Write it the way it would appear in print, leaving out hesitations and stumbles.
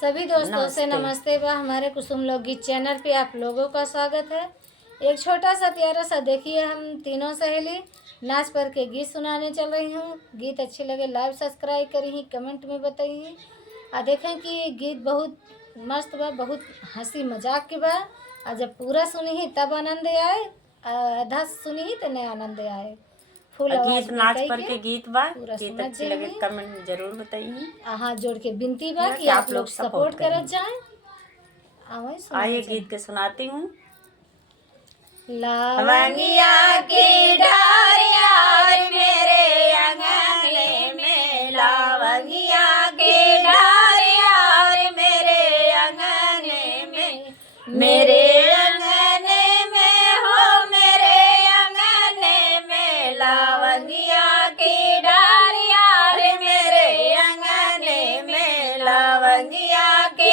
सभी दोस्तों से नमस्ते बा। हमारे कुसुम लोकगीत चैनल पे आप लोगों का स्वागत है। एक छोटा सा प्यारा सा देखिए, हम तीनों सहेली नाच पर के गीत सुनाने चल रही हूँ। गीत अच्छे लगे लाइव सब्सक्राइब करी, कमेंट में बताइए। और देखें कि गीत बहुत मस्त बा, बहुत हंसी मजाक के बा। और जब पूरा सुनी ही तब आनंद आए, आधा सुनी ही तो नहीं आनंद आए। फुल आवाज गीत में नाच कही पर के गीत बा। पूरा गीत सुनत अच्छी लगे जाइए। कमेंट में जरूर बताइए। हाथ जोड़ के विनती बा कि आप लोग सपोर्ट करत जाएं। आइए गीत के सुनाती हूँ। लवंगिया की डार यार मेरे अंगने में, लवंगिया की डार यार मेरे अंगने में, मेरे अंगने में हो, मेरे अंगने में लवंगिया की डार यार मेरे अंगने में, लवंगिया की